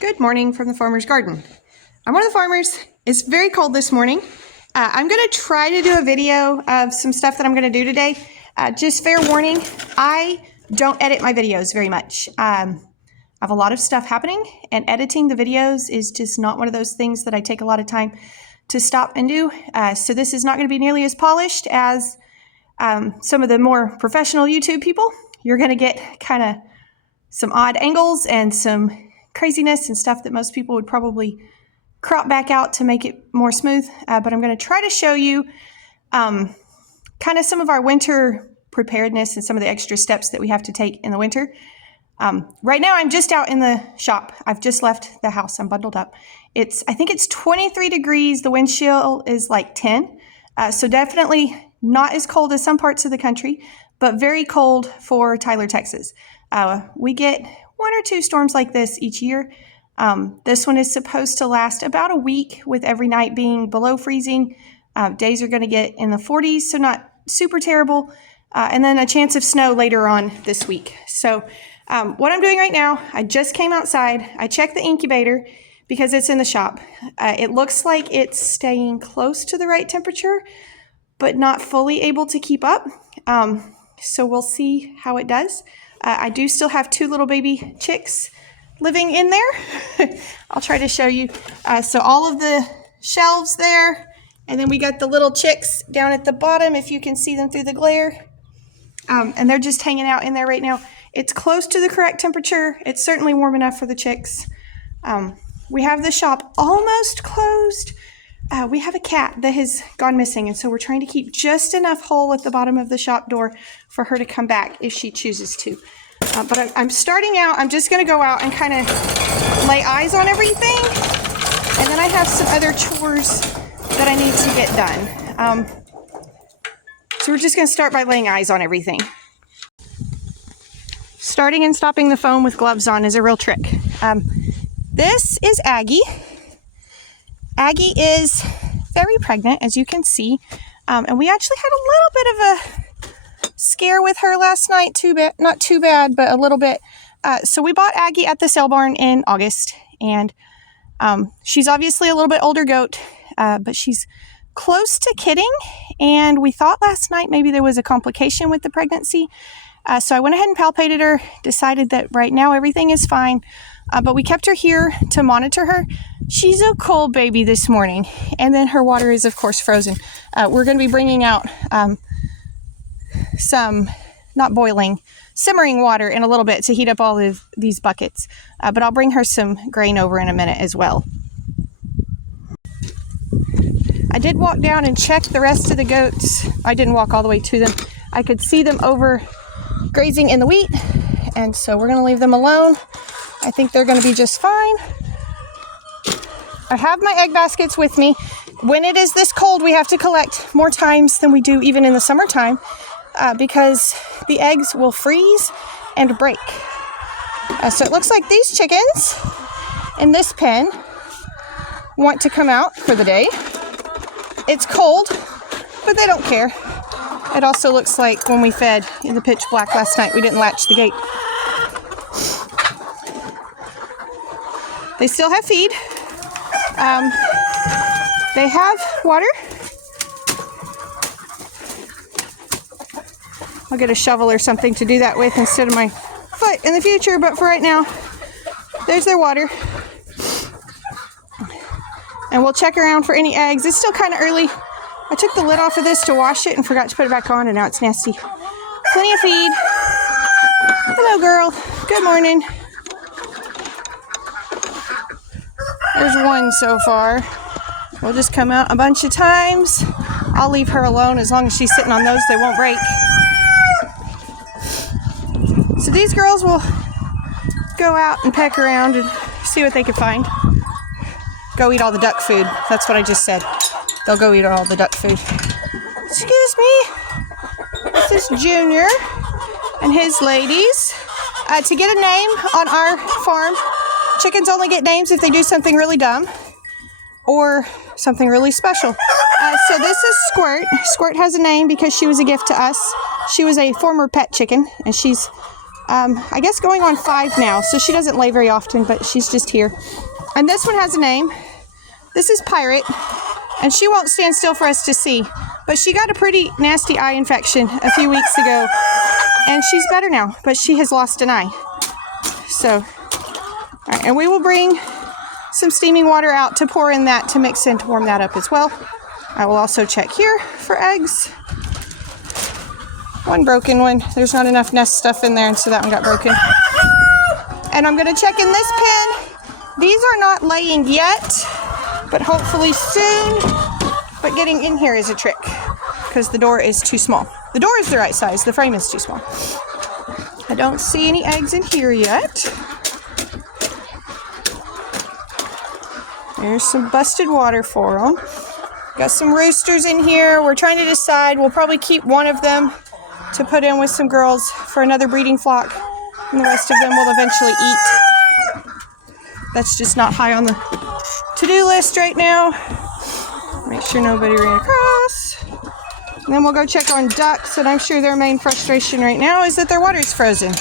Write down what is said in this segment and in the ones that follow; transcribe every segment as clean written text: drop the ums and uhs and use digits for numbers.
Good morning from the farmer's garden. I'm one of the farmers. It's very cold this morning. I'm going to try to do a video of some stuff that I'm going to do today. Just fair warning, I don't edit my videos very much. I have a lot of stuff happening, and editing the videos is just not one of those things that I take a lot of time to stop and do. So this is not going to be nearly as polished as some of the more professional YouTube people. You're going to get kind of some odd angles and some craziness and stuff that most people would probably crop back out to make it more smooth. But I'm going to try to show you kind of some of our winter preparedness and some of the extra steps that we have to take in the winter. Right now I'm just out in the shop. I've just left the house. I'm bundled up. I think it's 23 degrees. The wind chill is like 10. So definitely not as cold as some parts of the country, but very cold for Tyler, Texas. We get 1 or 2 storms like this each year. This one is supposed to last about a week, with every night being below freezing. Days are going to get in the 40s, so not super terrible. And then a chance of snow later on this week. So what I'm doing right now, I just came outside. I checked the incubator because it's in the shop. It looks like it's staying close to the right temperature, but not fully able to keep up. So we'll see how it does. I do still have 2 little baby chicks living in there. I'll try to show you. So all of the shelves there, and then we got the little chicks down at the bottom, if you can see them through the glare. And they're just hanging out in there right now. It's close to the correct temperature. It's certainly warm enough for the chicks. We have the shop almost closed. We have a cat that has gone missing, and so we're trying to keep just enough hole at the bottom of the shop door for her to come back if she chooses to. But I'm starting out. I'm just going to go out and kind of lay eyes on everything, and then I have some other chores that I need to get done. So we're just going to start by laying eyes on everything. Starting and stopping the phone with gloves on is a real trick. This is Aggie. Aggie is very pregnant, as you can see, and we actually had a little bit of a scare with her last night. Not too bad, but a little bit. So we bought Aggie at the sale barn in August, and she's obviously a little bit older goat, but she's close to kidding, and we thought last night maybe there was a complication with the pregnancy. So I went ahead and palpated her, decided that right now everything is fine, but we kept her here to monitor her. She's a cold baby this morning, and then her water is, of course, frozen. We're going to be bringing out some, not boiling, simmering water in a little bit to heat up all of these buckets, but I'll bring her some grain over in a minute as well. I did walk down and check the rest of the goats. I didn't walk all the way to them. I could see them over grazing in the wheat, and so we're going to leave them alone. I think they're going to be just fine. I have my egg baskets with me. When it is this cold, we have to collect more times than we do even in the summertime because the eggs will freeze and break. So it looks like these chickens in this pen want to come out for the day. It's cold, but they don't care. It also looks like when we fed in the pitch black last night, we didn't latch the gate. They still have feed. They have water. I'll get a shovel or something to do that with instead of my foot in the future, but for right now, there's their water. And we'll check around for any eggs. It's still kind of early. I took the lid off of this to wash it and forgot to put it back on, and now it's nasty. Plenty of feed. Hello, girl. Good morning. There's one so far. We'll just come out a bunch of times. I'll leave her alone as long as she's sitting on those. They won't break. So these girls will go out and peck around and see what they can find. Go eat all the duck food. That's what I just said. They'll go eat all the duck food. Excuse me. This is Junior and his ladies. To get a name on our farm, chickens only get names if they do something really dumb or something really special. So this is Squirt. Squirt has a name because she was a gift to us. She was a former pet chicken, and she's I guess going on 5 now, so she doesn't lay very often, but she's just here. And this one has a name. This is Pirate, and she won't stand still for us to see, but she got a pretty nasty eye infection a few weeks ago, and she's better now, but she has lost an eye. So, all right, and we will bring some steaming water out to pour in that to mix in to warm that up as well. I will also check here for eggs. One broken one. There's not enough nest stuff in there, and so that one got broken. And I'm going to check in this pen. These are not laying yet, but hopefully soon. But getting in here is a trick because the door is too small. The door is the right size. The frame is too small. I don't see any eggs in here yet. There's some busted water for them. Got some roosters in here. We're trying to decide. We'll probably keep one of them to put in with some girls for another breeding flock, and the rest of them we'll eventually eat. That's just not high on the to-do list right now. Make sure nobody ran across. And then we'll go check on ducks, and I'm sure their main frustration right now is that their water is frozen.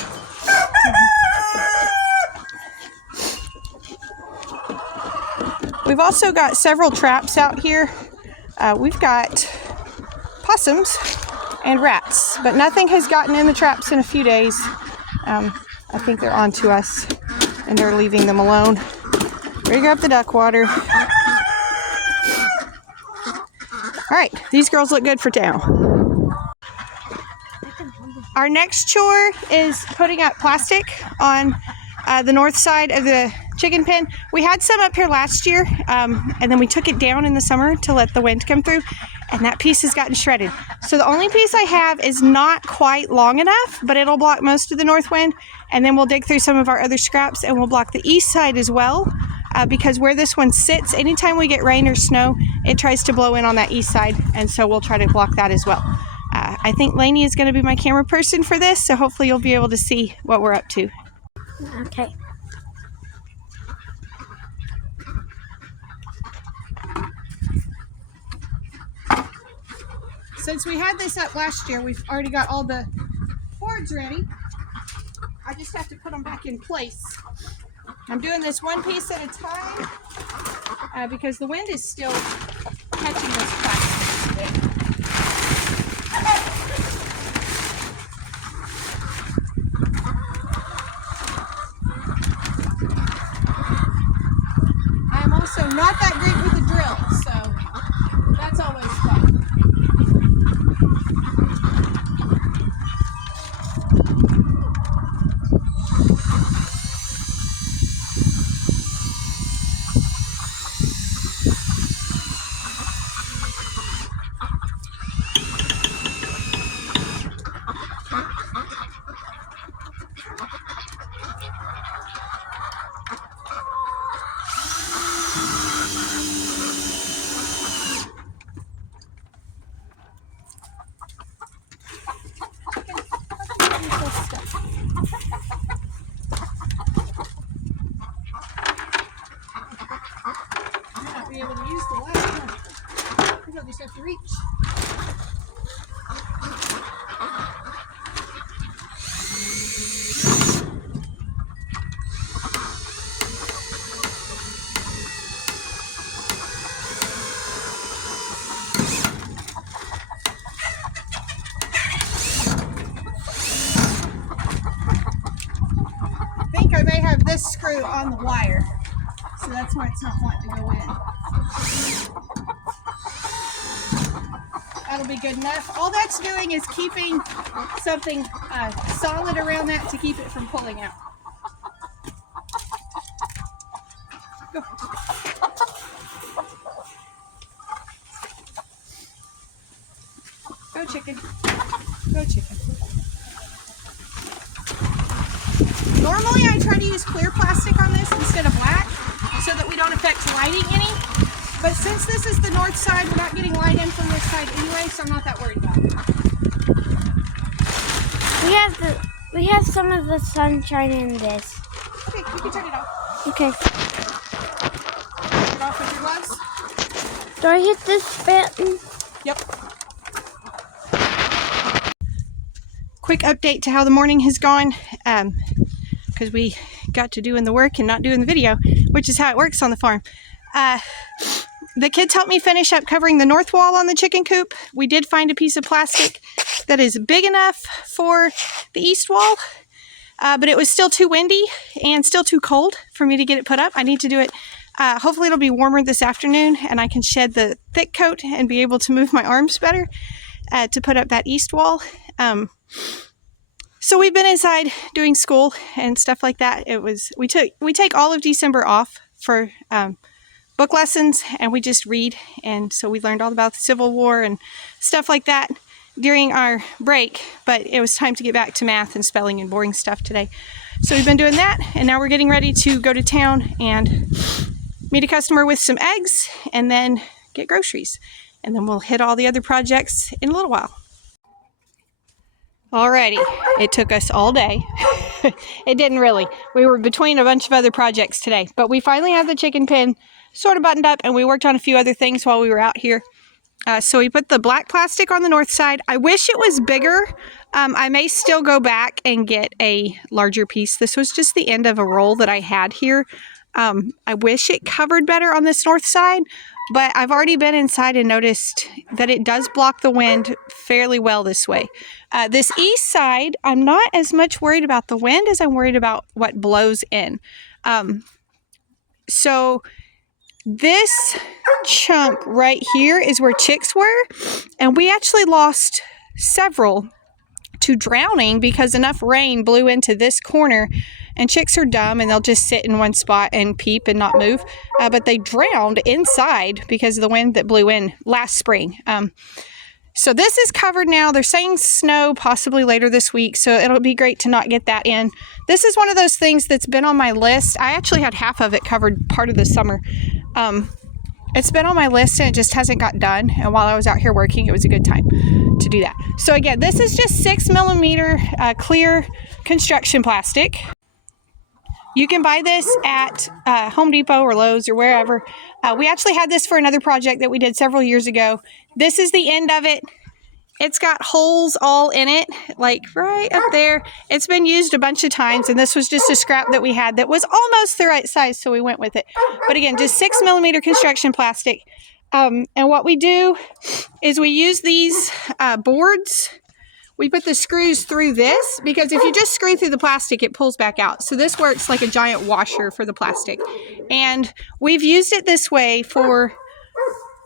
We've also got several traps out here. We've got possums and rats, but nothing has gotten in the traps in a few days. I think they're on to us, and they're leaving them alone. Ready to grab the duck water. All right, these girls look good for now. Our next chore is putting up plastic on the north side of the chicken pen. We had some up here last year, and then we took it down in the summer to let the wind come through, and that piece has gotten shredded. So the only piece I have is not quite long enough, but it'll block most of the north wind, and then we'll dig through some of our other scraps, and we'll block the east side as well, because where this one sits, anytime we get rain or snow, it tries to blow in on that east side, and so we'll try to block that as well. I think Lainey is going to be my camera person for this, so hopefully you'll be able to see what we're up to. Okay. Since we had this up last year, we've already got all the boards ready. I just have to put them back in place. I'm doing this one piece at a time because the wind is still catching this plastic. I'm also not that great with the drill, so that's always fun. Be able to use the ladder. You'll just have to reach. I think I may have this screw on the wire, so that's why it's not wanting to go in. That'll be good enough. All that's doing is keeping something solid around that to keep it from pulling out. Go. Go, chicken. Go, chicken. Normally I try to use clear plastic on this instead of black so that we don't affect lighting any. But since this is the north side, we're not getting light in from this side anyway, so I'm not that worried about it. We have some of the sunshine in this. Okay, you can turn it off. Okay. Turn it off with your gloves. Do I hit this button? Yep. Quick update to how the morning has gone. because we got to doing the work and not doing the video, which is how it works on the farm. The kids helped me finish up covering the north wall on the chicken coop. We did find a piece of plastic that is big enough for the east wall, but it was still too windy and still too cold for me to get it put up. I need to do it. Hopefully it'll be warmer this afternoon and I can shed the thick coat and be able to move my arms better to put up that east wall. So we've been inside doing school and stuff like that. We take all of December off for book lessons, and we just read, and so we learned all about the Civil War and stuff like that during our break, but it was time to get back to math and spelling and boring stuff today. So we've been doing that, and now we're getting ready to go to town and meet a customer with some eggs and then get groceries, and then we'll hit all the other projects in a little while. Alrighty, it took us all day. It didn't really. We were between a bunch of other projects today, but we finally have the chicken pen sort of buttoned up, and we worked on a few other things while we were out here. So we put the black plastic on the north side. I wish it was bigger. I may still go back and get a larger piece. This was just the end of a roll that I had here. I wish it covered better on this north side, but I've already been inside and noticed that it does block the wind fairly well this way. This east side, I'm not as much worried about the wind as I'm worried about what blows in. So this chunk right here is where chicks were, and we actually lost several to drowning because enough rain blew into this corner, and chicks are dumb and they'll just sit in one spot and peep and not move, but they drowned inside because of the wind that blew in last spring. So this is covered now. They're saying snow possibly later this week, so it'll be great to not get that in. This is one of those things that's been on my list. I actually had half of it covered part of the summer. It's been on my list and it just hasn't got done. And while I was out here working, it was a good time to do that. So again, this is just 6mm clear construction plastic. You can buy this at Home Depot or Lowe's or wherever. We actually had this for another project that we did several years ago. This is the end of it. It's got holes all in it, like right up there. It's been used a bunch of times, and this was just a scrap that we had that was almost the right size, so we went with it. But again, just 6mm construction plastic. And what we do is we use these boards. We put the screws through this because if you just screw through the plastic, it pulls back out. So this works like a giant washer for the plastic. And we've used it this way for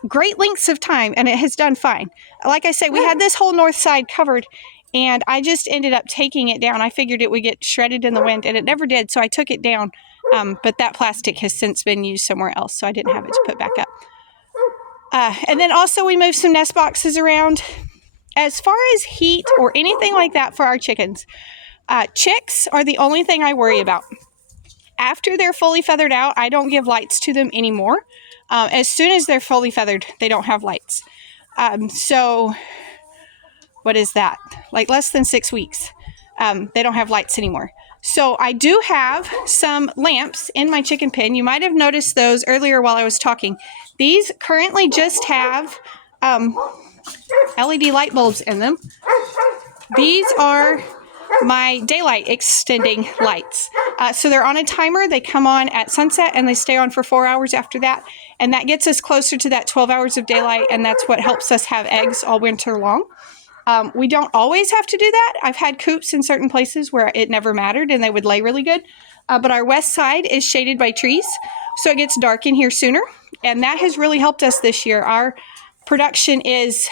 great lengths of time, and it has done fine. Like I said, we had this whole north side covered, and I just ended up taking it down. I figured it would get shredded in the wind, and it never did, so I took it down. But that plastic has since been used somewhere else, so I didn't have it to put back up. And then also we moved some nest boxes around. As far as heat or anything like that for our chickens, chicks are the only thing I worry about. After they're fully feathered out, I don't give lights to them anymore. As soon as they're fully feathered, they don't have lights. So what is that? Like less than 6 weeks. They don't have lights anymore. So I do have some lamps in my chicken pen. You might have noticed those earlier while I was talking. These currently just have LED light bulbs in them. These are my daylight extending lights. So they're on a timer. They come on at sunset and they stay on for 4 hours after that. And that gets us closer to that 12 hours of daylight, and that's what helps us have eggs all winter long. We don't always have to do that. I've had coops in certain places where it never mattered and they would lay really good. But our west side is shaded by trees, so it gets dark in here sooner. And that has really helped us this year. Our production is,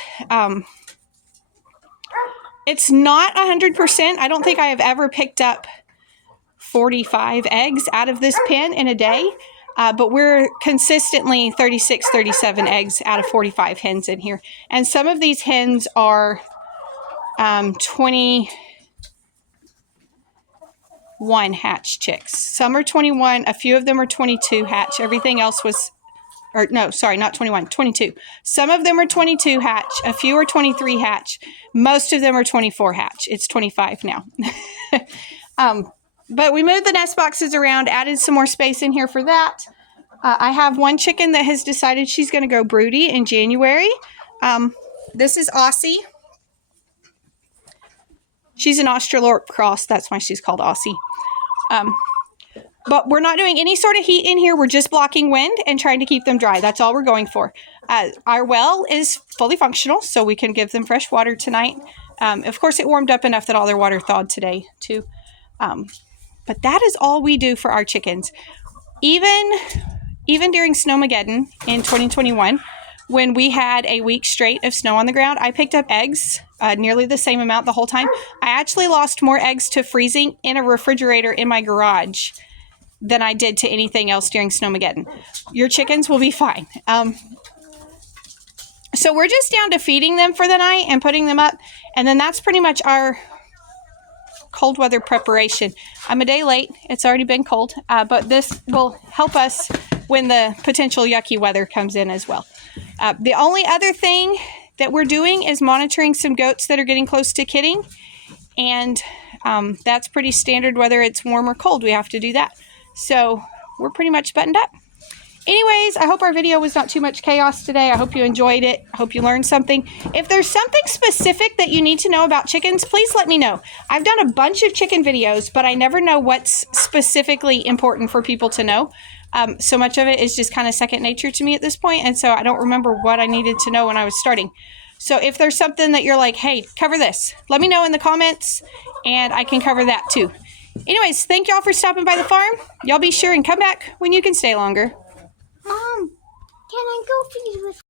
it's not 100%. I don't think I have ever picked up 45 eggs out of this pen in a day. But we're consistently 36, 37 eggs out of 45 hens in here. And some of these hens are 21 hatch chicks. Some are 21. A few of them are 22 hatch. Everything else was, or no, sorry, not 21, 22. Some of them are 22 hatch. A few are 23 hatch. Most of them are 24 hatch. It's 25 now. But we moved the nest boxes around, added some more space in here for that. I have one chicken that has decided she's going to go broody in January. This is Aussie. She's an Australorp cross. That's why she's called Aussie. But we're not doing any sort of heat in here. We're just blocking wind and trying to keep them dry. That's all we're going for. Our well is fully functional, so we can give them fresh water tonight. Of course, it warmed up enough that all their water thawed today, too. But that is all we do for our chickens. Even during Snowmageddon in 2021, when we had a week straight of snow on the ground, I picked up eggs, nearly the same amount the whole time. I actually lost more eggs to freezing in a refrigerator in my garage than I did to anything else during Snowmageddon. Your chickens will be fine. So we're just down to feeding them for the night and putting them up. And then that's pretty much our cold weather preparation. I'm a day late. It's already been cold, but this will help us when the potential yucky weather comes in as well. The only other thing that we're doing is monitoring some goats that are getting close to kidding. And that's pretty standard, whether it's warm or cold, we have to do that. So we're pretty much buttoned up. Anyways, I hope our video was not too much chaos today. I hope you enjoyed it. I hope you learned something. If there's something specific that you need to know about chickens, please let me know. I've done a bunch of chicken videos, but I never know what's specifically important for people to know. So much of it is just kind of second nature to me at this point, and so I don't remember what I needed to know when I was starting. So if there's something that you're like, hey, cover this, let me know in the comments, and I can cover that too. Anyways, thank y'all for stopping by the farm. Y'all be sure and come back when you can stay longer. Mom, can I go feed with